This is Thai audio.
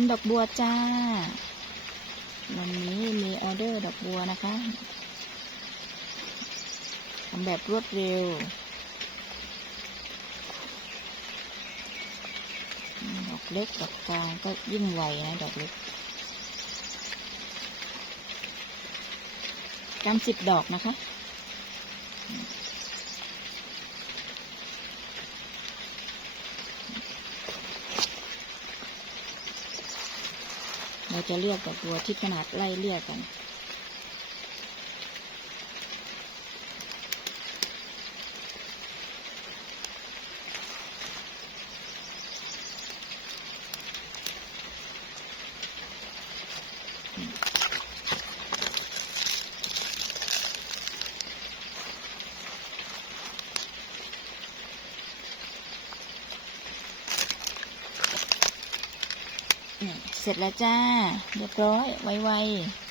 ำดอกบัวจ้า วันนี้มีออเดอร์ดอกบัวนะคะทำแบบรวดเร็ว ดอกเล็กดอกกลางก็ยิ่งไวนะดอกเล็กกำสิบดอกนะคะ เราจะเลือกดอกบัวที่ขนาดไล่เลี่ยกันเนี่ เสร็จแล้วจ้า เรียบร้อย ไวๆ